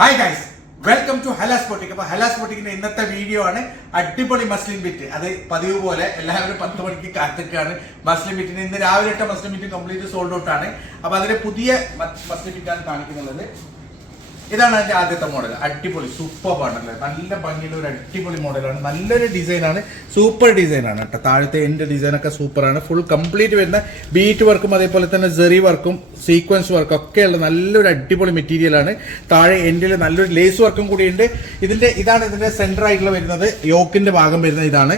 Hi guys welcome to ഹലാസ് പൊട്ടിക് അപ്പൊ ഹലാസ് പൊട്ടിക്കിന്റെ ഇന്നത്തെ വീഡിയോ ആണ് അടിപൊളി മസ്ലിം ബിറ്റ് അത് പതിവ് പോലെ എല്ലാവരും പത്ത് മണിക്ക് കാത്തിക്കാണ് മസ്ലിം ബിറ്റിന് ഇന്ന് രാവിലെ ഇട്ട muslin bit complete sold out ആണ്. അപ്പൊ അതിന്റെ പുതിയ മസ്ലിം ബിറ്റാണ് കാണിക്കുന്നത്. ഇതാണ് അതിന്റെ ആദ്യത്തെ മോഡൽ അടിപൊളി സൂപ്പർ ആണല്ലേ നല്ല ഭംഗിയുള്ള ഒരു അടിപൊളി മോഡലാണ് നല്ലൊരു ഡിസൈനാണ് സൂപ്പർ ഡിസൈനാണ് കേട്ടോ. താഴത്തെ എന്റെ ഡിസൈനൊക്കെ സൂപ്പറാണ് ഫുൾ കംപ്ലീറ്റ് വരുന്ന ബീറ്റ് വർക്കും അതേപോലെ തന്നെ ജെറി വർക്കും സീക്വൻസ് വർക്കും ഒക്കെ ഉള്ള നല്ലൊരു അടിപൊളി മെറ്റീരിയലാണ് താഴെ എൻഡിൽ നല്ലൊരു ലേസ് വർക്കും കൂടിയുണ്ട് ഇതിന്റെ ഇതാണ് ഇതിന്റെ സെന്റർ ആയിട്ടുള്ള വരുന്നത്. യോക്കിന്റെ ഭാഗം വരുന്ന ഇതാണ്.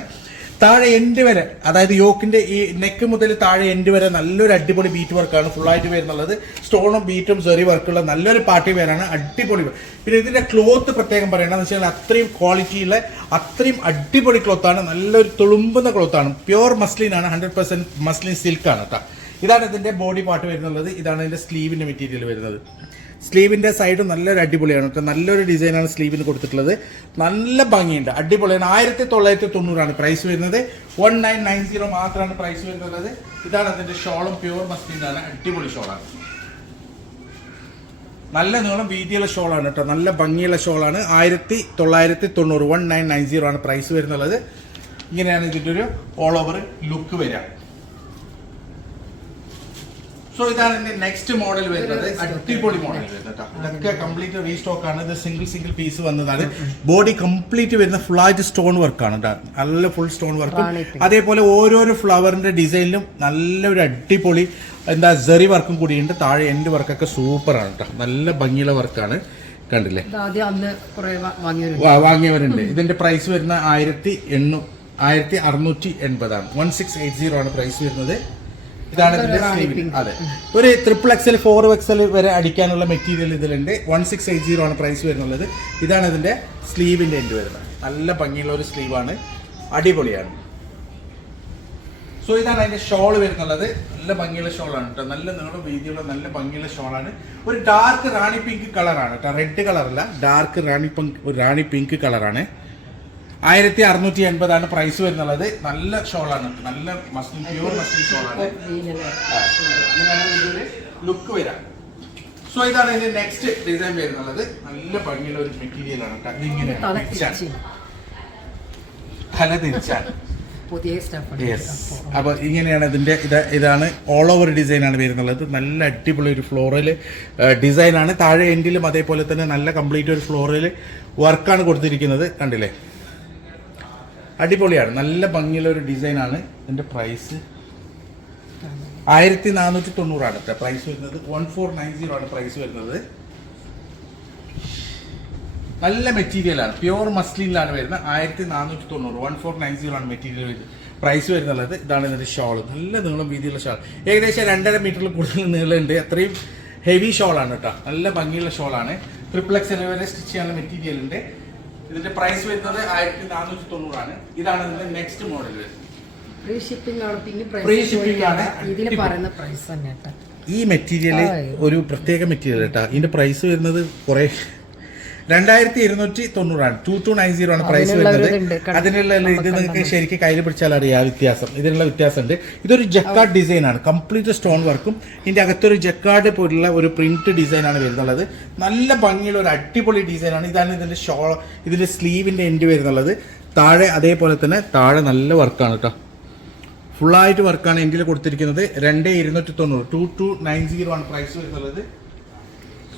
താഴെ എൻഡ് വരെ അതായത് യോക്കിന്റെ ഈ നെക്ക് മുതൽ താഴെ എൻഡ് വരെ നല്ലൊരു അടിപൊളി ബീറ്റ് വർക്കാണ് ഫുൾ ആയിട്ട് വരുന്നുള്ളത്. സ്റ്റോണും ബീറ്റും സെറി വർക്കുള്ള നല്ലൊരു പാർട്ടി വെയറാണ് അടിപൊളി പിന്നെ ഇതിന്റെ ക്ലോത്ത് പ്രത്യേകം പറയണമെന്ന് വെച്ചാൽ അത്രയും ക്വാളിറ്റിയുള്ള അത്രയും അടിപൊളി ക്ലോത്താണ് നല്ലൊരു തുളുമ്പുന്ന ക്ലോത്താണ് പ്യുവർ മസ്ലിൻ ആണ് ഹൺഡ്രഡ് പെർസെന്റ് മസ്ലിൻ സിൽക്കാണ് കേട്ടോ ഇതാണ് ഇതിന്റെ ബോഡി പാർട്ട് വരുന്നുള്ളത് ഇതാണ് ഇതിന്റെ സ്ലീവിന്റെ മെറ്റീരിയൽ വരുന്നത്. സ്ലീവിന്റെ സൈഡ് നല്ലൊരു അടിപൊളിയാണ് കേട്ടോ. നല്ലൊരു ഡിസൈനാണ് സ്ലീവിന് കൊടുത്തിട്ടുള്ളത്. നല്ല ഭംഗിയുണ്ട്. അടിപൊളിയാണ്. ആയിരത്തി തൊള്ളായിരത്തി തൊണ്ണൂറാണ് പ്രൈസ് വരുന്നത്. വൺ നയൻ നയൻ സീറോ മാത്രമാണ് പ്രൈസ് വരുന്നത്. ഇതാണ് അതിന്റെ ഷോളും പ്യുവർ മസ്ലിനാണ് അടിപൊളി ഷോളാണ് നല്ല നീളം വീതിയുള്ള ഷോളാണ് കേട്ടോ. നല്ല ഭംഗിയുള്ള ഷോളാണ് ആയിരത്തി തൊള്ളായിരത്തി തൊണ്ണൂറ് വൺ നയൻ നയൻ സീറോ ആണ് പ്രൈസ് വരുന്നുള്ളത് ഇങ്ങനെയാണ് ഇതിന്റെ ഒരു ഓൾ ഓവർ ലുക്ക് വരിക. സോ ഇതാണ് എന്റെ നെക്സ്റ്റ് മോഡൽ വരുന്നത്. അടിപൊളി മോഡൽ വരുന്നത് ഇതൊക്കെ കംപ്ലീറ്റ് റീസ്റ്റോക്ക് ആണ്. ഇത് സിംഗിൾ സിംഗിൾ പീസ് വന്നതാണ്. ബോഡി കംപ്ലീറ്റ് വരുന്ന ഫുൾ ആയിട്ട് സ്റ്റോൺ വർക്കാണ് ആണ് നല്ല ഫുൾ സ്റ്റോൺ വർക്കും അതേപോലെ ഓരോരോ ഫ്ലവറിന്റെ ഡിസൈനിലും നല്ലൊരു അടിപൊളി എന്താ ജെറി വർക്കും കൂടിയുണ്ട് താഴെ എൻഡ് വർക്കൊക്കെ സൂപ്പറാണ് കേട്ടോ നല്ല ഭംഗിയുള്ള വർക്കാണ് കണ്ടില്ലേ? വാങ്ങിയവരുണ്ട്. ഇതിന്റെ പ്രൈസ് വരുന്ന ആയിരത്തി എണ്ണൂ ആയിരത്തി അറുന്നൂറ്റി എൺപതാണ്. വൺ സിക്സ് എയ്റ്റ് സീറോ ആണ് പ്രൈസ് വരുന്നത്. ഇതാണ് ഇതിന്റെ റാണി അതെ. ഒരു ട്രിപ്പിൾ എക്സൽ ഫോർ എക്സൽ വരെ അടിക്കാനുള്ള മെറ്റീരിയൽ ഇതിലുണ്ട്. വൺ സിക്സ് എയ്റ്റ് സീറോ ആണ് പ്രൈസ് വരുന്നുള്ളത്. ഇതാണ് ഇതിന്റെ സ്ലീവിന്റെ എൻഡ് വരുന്നത്. നല്ല ഭംഗിയുള്ള ഒരു സ്ലീവാണ് അടിപൊളിയാണ്. സോ ഇതാണ് അതിന്റെ ഷോൾ വരുന്നുള്ളത്. നല്ല ഭംഗിയുള്ള ഷോൾ ആണ് കേട്ടോ നല്ല നീളം വീതിയുള്ള നല്ല ഭംഗിയുള്ള ഷോൾ ആണ്. ഒരു ഡാർക്ക് റാണി പിങ്ക് കളറാണ് കേട്ടോ red കളറല്ല dark rani pink rani pink കളറാണ് ആയിരത്തി അറുന്നൂറ്റി എൺപതാണ് പ്രൈസ് വരുന്നുള്ളത്. നല്ല ഷോളാണ്. നല്ല മസ്ലിൻ പ്യൂർ മസ്ലിൻ ഷോളാണ്. ലുക്ക് വരാം സോ ഇതാണ് ഇതിന്റെ നെക്സ്റ്റ് ഡിസൈൻ വരുന്നുള്ളത്. നല്ല ഭംഗിയുള്ള ഒരു മെറ്റീരിയൽ ആണ് കേട്ടോ ഇങ്ങനെ തല തിരിച്ചാണ്. അപ്പൊ യെസ് അപ്പോൾ ഇങ്ങനെയാണ് ഇതിന്റെ ഇത് ഇതാണ് ഓൾ ഓവർ ഡിസൈൻ ആണ് വരുന്നുള്ളത്. നല്ല അടിപൊളി ഒരു ഫ്ലോറൽ ഡിസൈൻ ആണ്. താഴെ എൻഡിലും അതേപോലെ തന്നെ നല്ല കംപ്ലീറ്റ് ഒരു ഫ്ലോറൽ വർക്കാണ് കൊടുത്തിരിക്കുന്നത്. കണ്ടില്ലേ? അടിപൊളിയാണ്. നല്ല ഭംഗിയുള്ള ഒരു ഡിസൈനാണ്. ഇതിന്റെ പ്രൈസ് ആയിരത്തി നാനൂറ്റി തൊണ്ണൂറാണ് പ്രൈസ് വരുന്നത്. വൺ ഫോർ നയൻ സീറോ ആണ് പ്രൈസ് വരുന്നത്. നല്ല മെറ്റീരിയലാണ് പ്യുവർ മസ്ലിനിലാണ് വരുന്നത്. ആയിരത്തി നാനൂറ്റി തൊണ്ണൂറ് വൺ ഫോർ നയൻ സീറോ ആണ് മെറ്റീരിയൽ വരുന്നത്. പ്രൈസ് വരുന്നുള്ളത്. ഇതാണ് ഇതിന്റെ ഷോൾ നല്ല നീളം വീതിയുള്ള ഷോൾ ഏകദേശം രണ്ടര മീറ്ററിൽ കൂടുതൽ നീളമുണ്ട്. അത്രയും ഹെവി ഷോളാണ് കേട്ടോ. നല്ല ഭംഗിയുള്ള ഷോളാണ് ട്രിപ്ലക്സ് വരെ സ്റ്റിച്ച് ചെയ്യാനുള്ള മെറ്റീരിയൽ ഉണ്ട്. ഇതിന്റെ പ്രൈസ് വരുന്നത് ആയിരത്തി നാനൂറ്റി തൊണ്ണൂറാണ് ഇതാണ് ഇതിന്റെ നെക്സ്റ്റ് മോഡൽ വരുന്നത്. ഫ്രീ ഷിപ്പിംഗ് ആണ് പിന്നെ Free shipping ആണ്. ഇതിന് പറയുന്ന പ്രൈസ് തന്നെ കേട്ടോ. ഈ മെറ്റീരിയൽ ഒരു പ്രത്യേക മെറ്റീരിയൽ കേട്ടോ ഇതിന്റെ പ്രൈസ് വരുന്നത് കുറെ രണ്ടായിരത്തി ഇരുന്നൂറ്റി തൊണ്ണൂറാണ് ടു ടു നയൻ സീറോ ആണ് പ്രൈസ് വരുന്നത്? അതിനുള്ള ഇത് നിങ്ങൾക്ക് ശരിക്കും കയ്യിൽ പിടിച്ചാൽ അറിയാം. വ്യത്യാസം. ഇതിനുള്ള വ്യത്യാസമുണ്ട്. ഇതൊരു ജക്കാർഡ് ഡിസൈൻ ആണ് കംപ്ലീറ്റ് സ്റ്റോൺ വർക്കും ഇതിന്റെ അകത്തൊരു ജക്കാർഡ് പോലുള്ള ഒരു പ്രിന്റ് ഡിസൈൻ ആണ് വരുന്നുള്ളത്. നല്ല ഭംഗിയുള്ള ഒരു അടിപൊളി ഡിസൈൻ ആണ് ഇതാണ് ഇതിന്റെ ഷോ ഇതിന്റെ സ്ലീവിന്റെ എൻഡ് വരുന്നുള്ളത്. താഴെ അതേപോലെ തന്നെ താഴെ നല്ല വർക്കാണ് കേട്ടോ ഫുള്ളായിട്ട് വർക്കാണ് എൻഡിൽ കൊടുത്തിരിക്കുന്നത് രണ്ട് ഇരുന്നൂറ്റി തൊണ്ണൂറ് ടു ടു നയൻ സീറോ ആണ് പ്രൈസ് വരുന്നുള്ളത്.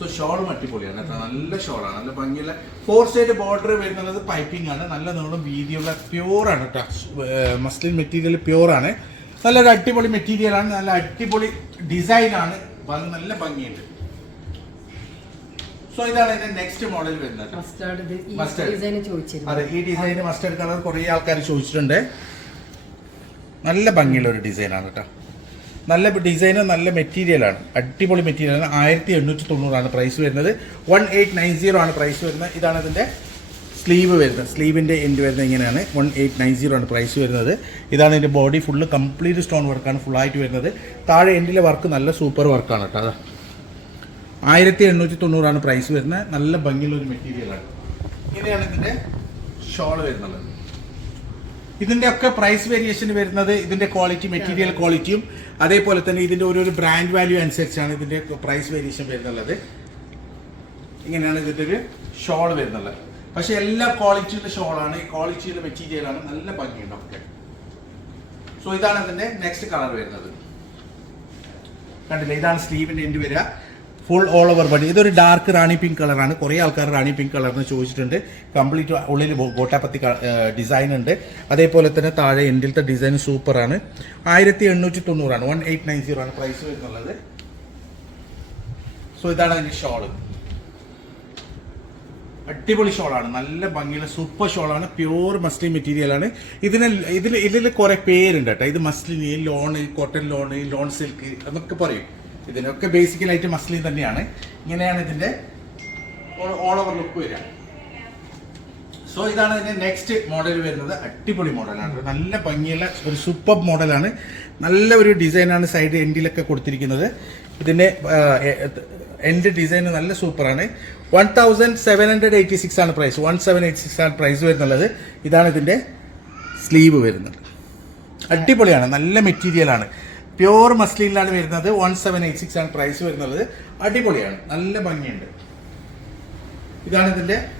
സോ ഷോളും അടിപൊളിയാണ് കേട്ടോ നല്ല ഷോളാണ്. നല്ല ഭംഗിയുള്ള ഫോർ സൈഡ് ബോർഡർ വരുന്നത് പൈപ്പിംഗ് ആണ്. നല്ല നീളം വീതിയുള്ള പ്യൂർ ആണ് കേട്ടോ മസ്ലിൻ മെറ്റീരിയൽ പ്യൂർ ആണ്. നല്ലൊരു അടിപൊളി മെറ്റീരിയലാണ് നല്ല അടിപൊളി ഡിസൈനാണ് ആണ്. നല്ല ഭംഗിയുണ്ട്. സോ ഇതാണ് ഇതിന്റെ നെക്സ്റ്റ് മോഡൽ വരുന്നത് അതെ ഈ ഡിസൈൻ മസ്റ്റേർഡ് കളർ കുറേ ആൾക്കാർ ചോദിച്ചിട്ടുണ്ട്. നല്ല ഭംഗിയുള്ള ഒരു ഡിസൈനാണ് കേട്ടോ നല്ല ഡിസൈന് നല്ല മെറ്റീരിയലാണ് അടിപൊളി മെറ്റീരിയലാണ് ആയിരത്തി എണ്ണൂറ്റി തൊണ്ണൂറാണ് പ്രൈസ് വരുന്നത്. വൺ എയ്റ്റ് നയൻ സീറോ ആണ് പ്രൈസ് വരുന്നത്. ഇതാണ് ഇതിന്റെ സ്ലീവ് വരുന്നത്. സ്ലീവിന്റെ എൻഡ് വരുന്നത് ഇങ്ങനെയാണ്. വൺ എയ്റ്റ് നയൻ സീറോ ആണ് പ്രൈസ് വരുന്നത്. ഇതാണ് ഇതിന്റെ ബോഡി ഫുള്ള് കംപ്ലീറ്റ് സ്റ്റോൺ വർക്കാണ് ഫുള്ളായിട്ട് വരുന്നത്. താഴെ എൻഡിലെ വർക്ക് നല്ല സൂപ്പർ വർക്കാണ് കേട്ടോ. അതാ. ആയിരത്തി എണ്ണൂറ്റി തൊണ്ണൂറാണ് പ്രൈസ് വരുന്നത്. നല്ല ഭംഗിയുള്ള ഒരു മെറ്റീരിയലാണ് ഇങ്ങനെയാണ് ഇതിന്റെ ഷോൾ വരുന്നത്. ഇതിന്റെ ഒക്കെ പ്രൈസ് വേരിയേഷൻ വരുന്നത് ഇതിന്റെ ക്വാളിറ്റി മെറ്റീരിയൽ ക്വാളിറ്റിയും അതേപോലെ തന്നെ ഇതിന്റെ ഓരോരോ ബ്രാൻഡ് വാല്യൂ അനുസരിച്ചാണ് ഇതിന്റെ പ്രൈസ് വേരിയേഷൻ വരുന്നുള്ളത്. ഇങ്ങനെയാണ് ഇതിന്റെ ഒരു ഷോൾ വരുന്നത് പക്ഷെ എല്ലാ ക്വാളിറ്റിയുടെ ഷോളാണ് ഈ ക്വാളിറ്റിയുടെ മെറ്റീരിയലാണ് നല്ല ഭംഗിയുണ്ട് ഒക്കെ. സോ ഇതാണ് ഇതിന്റെ നെക്സ്റ്റ് കളർ വരുന്നത്. കണ്ടില്ലേ? ഇതാണ് സ്ലീവിന്റെ എൻഡ് വരിക. ഫുൾ ഓൾ ഓവർ ബഡി ഇതൊരു ഡാർക്ക് റാണി പിങ്ക് കളറാണ് കുറേ ആൾക്കാർ റാണി പിങ്ക് കളറിന് ചോദിച്ചിട്ടുണ്ട്. കംപ്ലീറ്റ് ഉള്ളിൽ ഗോട്ടാപ്പത്തി ഡിസൈൻ ഉണ്ട്. അതേപോലെ തന്നെ താഴെ എൻഡിലത്തെ ഡിസൈൻ സൂപ്പറാണ് ആയിരത്തി എണ്ണൂറ്റി തൊണ്ണൂറാണ് വൺ എയ്റ്റ് നയൻ സീറോ ആണ് പ്രൈസ് വരുന്നുള്ളത്. സോ ഇതാണ് അതിന്റെ ഷോൾ അടിപൊളി ഷോളാണ് നല്ല ഭംഗിയുള്ള സൂപ്പർ ഷോളാണ് പ്യൂർ മസ്ലി മെറ്റീരിയലാണ് ഇതിന് ഇതിൽ ഇതിൽ കുറെ പേരുണ്ട് കേട്ടോ. ഇത് muslin lawn cotton lawn lawn silk എന്നൊക്കെ പറയും. ഇതിനൊക്കെ ബേസിക്കലായിട്ട് മസ്ലിൻ തന്നെയാണ്. ഇങ്ങനെയാണ് ഇതിന്റെ ഓൾ ഓവർ ലുക്ക് വരിക. സോ ഇതാണ് ഇതിന്റെ നെക്സ്റ്റ് മോഡൽ വരുന്നത്. അടിപൊളി മോഡലാണ് നല്ല ഭംഗിയുള്ള ഒരു സൂപ്പർ മോഡലാണ് നല്ല ഒരു ഡിസൈനാണ് സൈഡ് എൻഡിലൊക്കെ കൊടുത്തിരിക്കുന്നത്. ഇതിന്റെ എൻഡ് ഡിസൈൻ നല്ല സൂപ്പറാണ് one thousand seven hundred eighty six ആണ് price one seven eighty six ആണ് പ്രൈസ് വരുന്നുള്ളത്. ഇതാണ് ഇതിന്റെ സ്ലീവ് വരുന്നത്. അടിപൊളിയാണ്. നല്ല മെറ്റീരിയലാണ് പ്യൂർ മസ്ലിനിലാണ് വരുന്നത്. വൺ സെവൻ എയ്റ്റ് സിക്സ് ആണ് പ്രൈസ് വരുന്നത്. അടിപൊളിയാണ്. നല്ല ഭംഗിയുണ്ട്. ഇതാണ് ഇതിന്റെ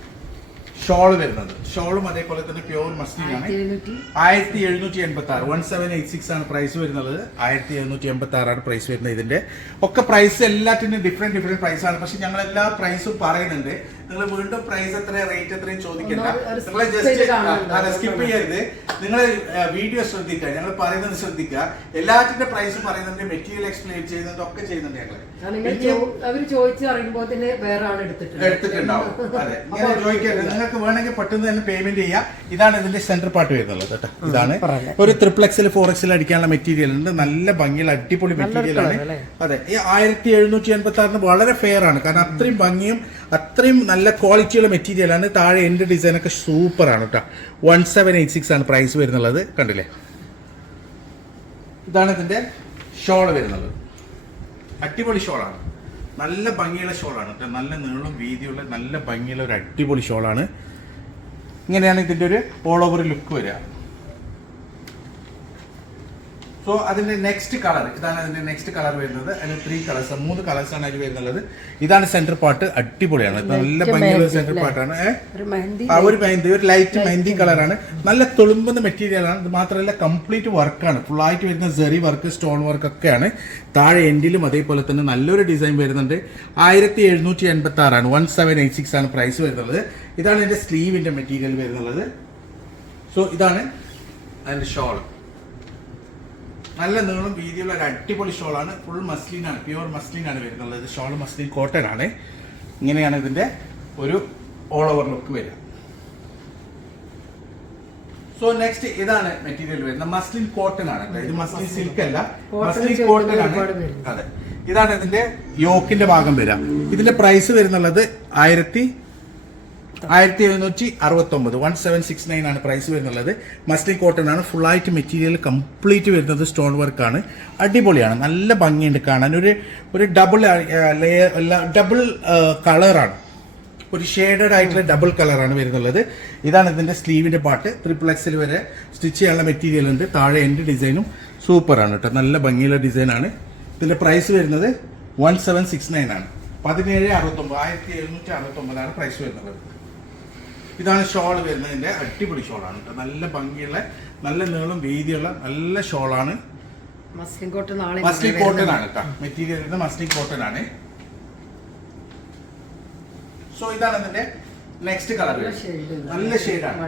ഷോൾ വരുന്നത്. ഷോളും അതേപോലെ തന്നെ പ്യൂർ ആയിരത്തി എഴുന്നൂറ്റി ആയിരത്തി എഴുന്നൂറ്റി എൺപത്തി ആറ് വൺ സെവൻ എയ്റ്റ് സിക്സ് ആണ് പ്രൈസ് വരുന്നത്. ആയിരത്തി എഴുന്നൂറ്റി എൺപത്തി ആറാണ് പ്രൈസ് വരുന്നത് ഇതിന്റെ. ഒക്കെ പ്രൈസ് എല്ലാത്തിനും ഡിഫറെന്റ് ഡിഫറെന്റ് പ്രൈസാണ് ആണ്. പക്ഷെ ഞങ്ങൾ എല്ലാ പ്രൈസും പറയുന്നുണ്ട്. നിങ്ങൾ വീണ്ടും പ്രൈസ് എത്ര റേറ്റ് എത്രയും ചോദിക്കണ്ട. നിങ്ങൾ ജസ്റ്റ് സ്കിപ്പ് ചെയ്യരുത്. നിങ്ങൾ വീഡിയോ ശ്രദ്ധിക്കുക. ഞങ്ങൾ പറയുന്നത് ശ്രദ്ധിക്കുക. എല്ലാത്തിന്റെ പ്രൈസ് പറയുന്നുണ്ട്. മെറ്റീരിയൽ എക്സ്പ്ലെയിൻ ചെയ്യുന്നുണ്ട് ഒക്കെ ചെയ്യുന്നുണ്ട് ഞങ്ങൾ അവർ ചോദിച്ചു അറിയുമ്പോൾ തന്നെ വേറെ ആണ് എടുത്തിട്ടുണ്ട്. എടുത്തിട്ടുണ്ടാവും. അതെ. ഇങ്ങനെ അപ്പൊ നിങ്ങൾക്ക് വേണമെങ്കിൽ പെട്ടെന്ന് തന്നെ പേയ്മെന്റ് ചെയ്യാം. ഇതാണ് ഇതിന്റെ സെന്റർ പാർട്ട് വരുന്നുള്ളത് കേട്ടോ. ഇതാണ്. ഒരു ത്രിപ്ലക്സിൽ ഫോർ എക്സിൽ അടിക്കാനുള്ള മെറ്റീരിയൽ ഉണ്ട്. നല്ല ഭംഗിയുള്ള അടിപൊളി മെറ്റീരിയൽ ആണ്. അതെ. ഈ ആയിരത്തി എഴുന്നൂറ്റി എൺപത്തി ആറിന് വളരെ ഫെയർ ആണ്. കാരണം അത്രയും ഭംഗിയും അത്രയും നല്ല ക്വാളിറ്റിയുള്ള മെറ്റീരിയൽ ആണ്. താഴെ എന്റെ ഡിസൈൻ ഒക്കെ സൂപ്പർ ആണ് കേട്ടോ. വൺ സെവൻ എയ്റ്റ് സിക്സ് ആണ് പ്രൈസ് വരുന്നുള്ളത്. കണ്ടില്ലേ? ഇതാണ് ഇതിന്റെ ഷോൾ വരുന്നത്. അടിപൊളി ഷോളാണ്. നല്ല ഭംഗിയുള്ള ഷോളാണ് കേട്ടോ. നല്ല നീളും വീതിയുള്ള നല്ല ഭംഗിയുള്ള ഒരു അടിപൊളി ഷോളാണ്. ഇങ്ങനെയാണ് ഇതിന്റെ ഒരു ഓൾ ഓവർ ലുക്ക് വരിക. സോ അതിന്റെ നെക്സ്റ്റ് കളർ ഇതാണ് അതിന്റെ നെക്സ്റ്റ് കളർ വരുന്നത്. അതിന് ത്രീ കളേഴ്സ് മൂന്ന് കളേഴ്സ് ആണ് അതിൽ വരുന്നത് ഇതാണ് സെന്റർ പാർട്ട് അടിപൊളിയാണ്. നല്ല ഭംഗിയുള്ള സെന്റർ പാട്ടാണ് പാർട്ടാണ് ആ ഒരു മെഹന്തി ഒരു ലൈറ്റ് മെഹന്തി കളറാണ് നല്ല തുളുമ്പുന്ന മെറ്റീരിയലാണ് ഇത് മാത്രമല്ല കംപ്ലീറ്റ് വർക്കാണ് ഫുൾ ആയിട്ട് വരുന്ന സെറി വർക്ക് സ്റ്റോൺ വർക്ക് ഒക്കെയാണ് താഴെ എൻഡിലും അതേപോലെ തന്നെ നല്ലൊരു ഡിസൈൻ വരുന്നുണ്ട്. ആയിരത്തി എഴുന്നൂറ്റി എൺപത്തി ആറാണ് വൺ സെവൻ എയ്റ്റ് സിക്സ് ആണ് പ്രൈസ് വരുന്നത്. ഇതാണ് എന്റെ സ്ലീവിന്റെ മെറ്റീരിയൽ വരുന്നത് സോ ഇതാണ് അതിന്റെ ഷോൾ നല്ല നീളം വീതിയുള്ള ഒരു അടിപൊളി ഷോളാണ്. ഫുൾ മസ്ലിനാണ് പ്യുവർ ആണ് വരുന്നത്. ഷോൾ മസ്ലിൻ കോട്ടൺ ആണ്. ഇങ്ങനെയാണ് ഇതിന്റെ ഒരു ഓൾ ഓവർ ലുക്ക് വരിക. സോ നെക്സ്റ്റ് ഇതാണ് മെറ്റീരിയൽ വരുന്നത്. മസ്ലിൻ കോട്ടൺ ആണ്. ഇത് മസ്ലിൻ സിൽക്ക് അല്ല. മസ്ലിൻ കോട്ടൺ ആണ്. അതെ. ഇതാണ് ഇതിന്റെ യോക്കിന്റെ ഭാഗം വരിക. ഇതിന്റെ പ്രൈസ് വരുന്നുള്ളത് ആയിരത്തി ആയിരത്തി എഴുന്നൂറ്റി അറുപത്തി ഒമ്പത് വൺ സെവൻ സിക്സ് നയൻ ആണ് പ്രൈസ് വരുന്നുള്ളത്. മസ്ലിൻ കോട്ടൺ ആണ്. ഫുൾ ആയിട്ട് മെറ്റീരിയൽ കംപ്ലീറ്റ് വരുന്നത് സ്റ്റോൺ വർക്ക് ആണ്. അടിപൊളിയാണ്. നല്ല ഭംഗിയുണ്ട് കാണാൻ. ഒരു ഒരു ഡബിൾ ലെയർ ഡബിൾ കളറാണ് ഒരു ഷെയ്ഡഡ് ആയിട്ടുള്ള ഡബിൾ കളറാണ് വരുന്നുള്ളത്. ഇതാണ് ഇതിന്റെ സ്ലീവിന്റെ പാർട്ട് ട്രിപ്പിൾ എക്സിൽ വരെ സ്റ്റിച്ച് ചെയ്യാനുള്ള മെറ്റീരിയൽ ഉണ്ട്. താഴെ എന്റെ ഡിസൈനും സൂപ്പറാണ് കേട്ടോ. നല്ല ഭംഗിയുള്ള ഡിസൈനാണ് ഇതിന്റെ പ്രൈസ് വരുന്നത് വൺ സെവൻ സിക്സ് നയൻ ആണ്. പതിനേഴ് അറുപത്തൊമ്പത് ആയിരത്തി എഴുന്നൂറ്റി അറുപത്തൊമ്പതാണ് പ്രൈസ് വരുന്നത്. ഇതാണ് ഷോൾ വരുന്നതിന്റെ അടിപൊളി ഷോളാണ് കേട്ടോ. നല്ല ഭംഗിയുള്ള നല്ല നീളം വീതിയുള്ള നല്ല ഷോളാണ്. മസ്ലിൻ കോട്ട് നാളെ മസ്ലിൻ കോട്ടൺ ആണ് കേട്ടോ. മെറ്റീരിയൽ മസ്ലിൻ കോട്ടൺ ആണ്. സോ ഇതാണ് ഇതിന്റെ നെക്സ്റ്റ് കളർ നല്ല ഷെയ്ഡാണ്.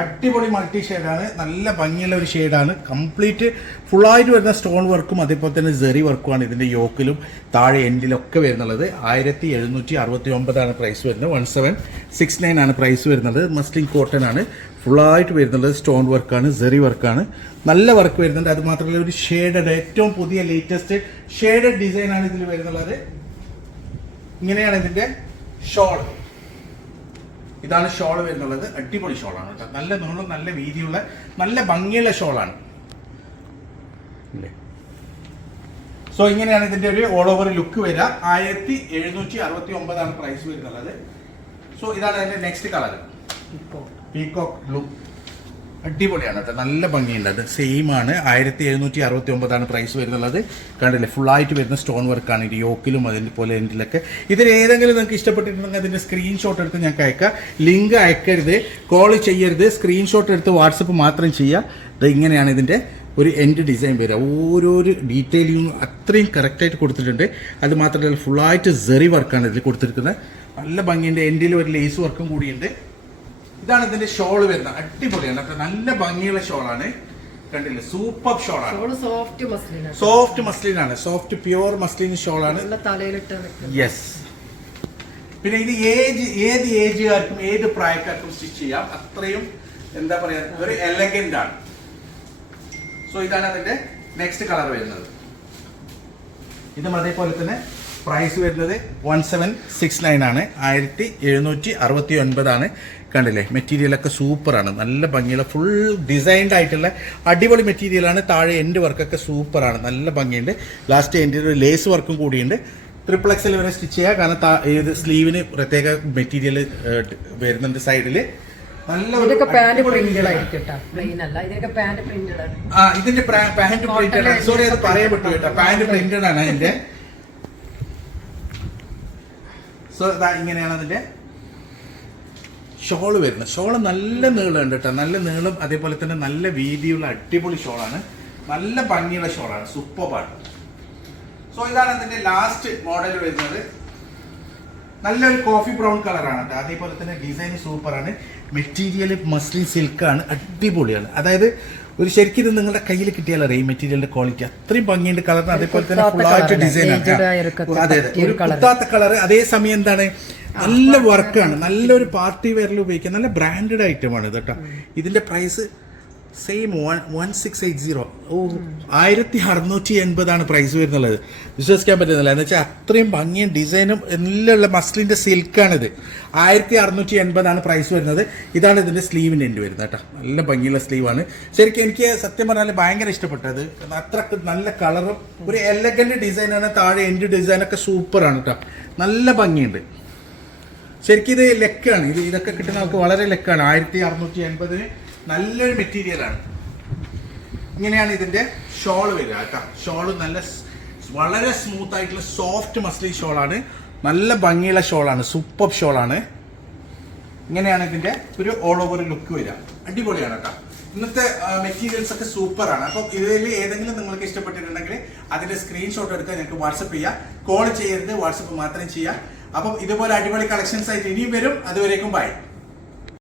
അടിപൊളി മൾട്ടി ഷെയ്ഡാണ് നല്ല ഭംഗിയുള്ള ഒരു ഷെയ്ഡാണ് കംപ്ലീറ്റ് ഫുൾ ആയിട്ട് വരുന്ന സ്റ്റോൺ വർക്കും അതേപോലെ തന്നെ ജെറി വർക്കുമാണ് ഇതിന്റെ യോക്കിലും താഴെ എൻഡിലൊക്കെ വരുന്നുള്ളത്. ആയിരത്തി എഴുന്നൂറ്റി അറുപത്തി ഒമ്പതാണ് പ്രൈസ് വരുന്നത്. വൺ സെവൻ സിക്സ് നയൻ ആണ് പ്രൈസ് വരുന്നത്. മസ്ലിൻ കോട്ടൺ ആണ്. ഫുൾ ആയിട്ട് വരുന്നുള്ളത് സ്റ്റോൺ വർക്കാണ് ജെറി വർക്കാണ് നല്ല വർക്ക് വരുന്നുണ്ട്. അത് മാത്രമല്ല ഒരു ഷെയ്ഡഡ് ഏറ്റവും പുതിയ ലേറ്റസ്റ്റ് ഷെയ്ഡഡ് ഡിസൈനാണ് ആണ് ഇതിൽ വരുന്നുള്ളത്. ഇങ്ങനെയാണ് ഇതിന്റെ ഷോൾ ഇതാണ് ഷോൾ വരുന്നുള്ളത്. അടിപൊളി ഷോളാണ് കേട്ടോ. നല്ല നീളം നല്ല വീതിയുള്ള നല്ല ഭംഗിയുള്ള ഷോളാണ്. സോ ഇങ്ങനെയാണ് ഇതിന്റെ ഒരു ഓൾ ഓവർ ലുക്ക് വരിക. ആയിരത്തി എഴുന്നൂറ്റി അറുപത്തി ഒമ്പതാണ് പ്രൈസ് വരുന്നുള്ളത്. സോ ഇതാണ് അതിന്റെ നെക്സ്റ്റ് കളർ പീകോക്ക് ബ്ലൂ അടിപൊളിയാണ് കേട്ടോ. നല്ല ഭംഗിയുണ്ട്. അത് സെയിം ആണ്. ആയിരത്തി എഴുന്നൂറ്റി അറുപത്തി ഒമ്പതാണ് പ്രൈസ് വരുന്നുള്ളത്. കണ്ടില്ലേ ആയിട്ട് വരുന്ന സ്റ്റോൺ വർക്കാണ് ഇത് യോക്കിലും അതിന്റെ എൻഡിലൊക്കെ ഇതിൽ ഏതെങ്കിലും നിങ്ങൾക്ക് ഇഷ്ടപ്പെട്ടിട്ടുണ്ടെങ്കിൽ അതിന്റെ സ്ക്രീൻഷോട്ട് എടുത്ത് ഞങ്ങൾക്ക് അയക്കാം. ലിങ്ക് അയക്കരുത്. കോൾ ചെയ്യരുത്. സ്ക്രീൻഷോട്ട് എടുത്ത് വാട്സപ്പ് മാത്രം ചെയ്യുക. ഇത് ഇങ്ങനെയാണ് ഇതിന്റെ ഒരു എൻഡ് ഡിസൈൻ വരിക. ഓരോരോ ഡീറ്റെയിലിങ്ങും അത്രയും കറക്റ്റായിട്ട് കൊടുത്തിട്ടുണ്ട്. അത് മാത്രമല്ല ഫുള്ളായിട്ട് സെറി വർക്കാണ് ഇതിൽ കൊടുത്തിരിക്കുന്നത്. നല്ല ഭംഗിയുണ്ട്. എൻഡിൽ ഒരു ലേസ് വർക്കും കൂടിയുണ്ട്. ഇതാണ് ഇതിന്റെ ഷോൾ വരുന്നത്. അടിപൊളിയാണ്. അപ്പൊ നല്ല ഭംഗിയുള്ള ഷോളാണ്. കണ്ടില്ലേ? സൂപ്പർ ഷോളാണ്. ഷോൾ സോഫ്റ്റ് മസ്ലിനാണ്. സോഫ്റ്റ് മസ്ലിൻ ആണ് സോഫ്റ്റ് പ്യുവർ മസ്ലിൻ ഷോളാണ്. യെസ് പിന്നെ ഇത് ഏജ് ഏത് ഏജുകാർക്കും ഏത് പ്രായക്കാർക്കും സ്റ്റിച്ച് ചെയ്യാം. അത്രയും എന്താ പറയാ ഒരു എലഗന്റ് ആണ്. സോ ഇതാണ് അതിന്റെ നെക്സ്റ്റ് കളർ വരുന്നത്. ഇതും അതേപോലെ തന്നെ പ്രൈസ് വരുന്നത് വൺ സെവൻ സിക്സ് നയൻ ആണ്. ആയിരത്തി എഴുന്നൂറ്റി അറുപത്തി ഒൻപതാണ്. കണ്ടില്ലേ? മെറ്റീരിയലൊക്കെ സൂപ്പറാണ് നല്ല ഭംഗിയുള്ള ഫുൾ ഡിസൈൻഡ് ആയിട്ടുള്ള അടിപൊളി മെറ്റീരിയലാണ് താഴെ എന്റെ വർക്കൊക്കെ സൂപ്പറാണ് നല്ല ഭംഗിയുണ്ട്. ലാസ്റ്റ് എന്റെ ഒരു ലേസ് വർക്കും കൂടിയുണ്ട്. ട്രിപ്പിൾ എക്സൽ വരെ സ്റ്റിച്ച് ചെയ്യുക കാരണം ഏത് ഇത് സ്ലീവിന് പ്രത്യേക മെറ്റീരിയൽ വരുന്നുണ്ട് സൈഡിൽ നല്ല ഇതിനൊക്കെ പാന്റ് പ്രിന്റഡ്. ആയിരിക്കും പ്ലെയിൻ അല്ല. പാന്റ് പ്രിന്റഡ് ആണ്. ആ ഇതിന്റെ പാന്റ് പ്രിന്റഡ് ആണ്. സോറി അത് പറയാൻ പറ്റൂ കേട്ടോ. പാന്റ് പ്രിന്റഡ് ആണ് അതിന്റെ. സോ ഇങ്ങനെയാണ് അതിന്റെ ഷോൾ വരുന്നത്. ഷോൾ നല്ല നീളമുണ്ട് കേട്ടോ. നല്ല നീളം അതേപോലെ തന്നെ നല്ല വീതിയുള്ള അടിപൊളി ഷോളാണ്. നല്ല ഭംഗിയുള്ള ഷോളാണ്. സൂപ്പറാണ് സോ ഇതാണ് അതിന്റെ ലാസ്റ്റ് മോഡൽ വരുന്നത്. നല്ലൊരു കോഫി ബ്രൗൺ കളറാണ് കേട്ടോ. അതേപോലെ തന്നെ ഡിസൈൻ സൂപ്പറാണ്. മെറ്റീരിയൽ മസ്ലിൻ സിൽക്കാണ് അടിപൊളിയാണ്. അതായത് ഒരു ശരിക്കും ഇത് നിങ്ങളുടെ കയ്യിൽ കിട്ടിയാൽ അറിയാം മെറ്റീരിയലിന്റെ ക്വാളിറ്റി അത്രയും ഭംഗിയുണ്ട് കളറിന് അതേപോലെ തന്നെ ഫുൾ ആയിട്ട് ഡിസൈൻ ആണ്. അതെ അതെ. ഒരു കുത്താത്ത കളർ അതേ സമയം എന്താണ്? നല്ല വർക്കാണ്. നല്ലൊരു പാർട്ടി വെയറിൽ ഉപയോഗിക്കുന്ന നല്ല ബ്രാൻഡഡ് ഐറ്റമാണ് ഇത് കേട്ടോ. ഇതിന്റെ price same one one six eight zero. ഓ. ആയിരത്തി അറുന്നൂറ്റി എൺപതാണ് പ്രൈസ് വരുന്നുള്ളത്. വിശ്വസിക്കാൻ പറ്റുന്നില്ല. എന്ന് വെച്ചാൽ അത്രയും ഭംഗിയും ഡിസൈനും എല്ലാം മസ്ലിന്റെ സിൽക്കാണിത്. ആയിരത്തി അറുന്നൂറ്റി എൺപതാണ് പ്രൈസ് വരുന്നത്. ഇതാണ് ഇതിന്റെ സ്ലീവിന് എന്റെ വരുന്നത് കേട്ടോ. നല്ല ഭംഗിയുള്ള സ്ലീവാണ്. ശരിക്കും എനിക്ക് സത്യം പറഞ്ഞാൽ ഭയങ്കര ഇഷ്ടപ്പെട്ടത്. അത്ര നല്ല കളറും ഒരു എലഗന്റ് ഡിസൈനാണ് താഴെ എന്റെ ഡിസൈനൊക്കെ സൂപ്പറാണ് കേട്ടോ. നല്ല ഭംഗിയുണ്ട്. ശരിക്കും ഇത് ലെക്കാണ്. ഇത് ഇതൊക്കെ കിട്ടുന്ന നമുക്ക് വളരെ ലെക്കാണ്. ആയിരത്തി അറുന്നൂറ്റി എൺപതിന് നല്ലൊരു മെറ്റീരിയലാണ് ഇങ്ങനെയാണ് ഇതിന്റെ ഷോൾ വരിക കേട്ടോ. ഷോൾ നല്ല വളരെ സ്മൂത്ത് ആയിട്ടുള്ള സോഫ്റ്റ് മസ്ലിൻ ഷോളാണ് നല്ല ഭംഗിയുള്ള ഷോളാണ് സൂപ്പർ ഷോളാണ് ഇങ്ങനെയാണ് ഇതിന്റെ ഒരു ഓൾ ഓവർ ലുക്ക് വരിക. അടിപൊളിയാണ് കേട്ടോ. ഇന്നത്തെ മെറ്റീരിയൽസ് ഒക്കെ സൂപ്പർ ആണ്. അപ്പം ഇതിൽ ഏതെങ്കിലും നിങ്ങൾക്ക് ഇഷ്ടപ്പെട്ടിട്ടുണ്ടെങ്കിൽ അതിന്റെ സ്ക്രീൻഷോട്ട് എടുത്ത് ഞങ്ങൾക്ക് വാട്സപ്പ് ചെയ്യാം. കോൾ ചെയ്യരുത്. വാട്സപ്പ് മാത്രം ചെയ്യാം. അപ്പം ഇതുപോലെ അടിപൊളി കളക്ഷൻസ് ആയിട്ട് ഇനിയും വരും. അതുവരേക്കും ബൈ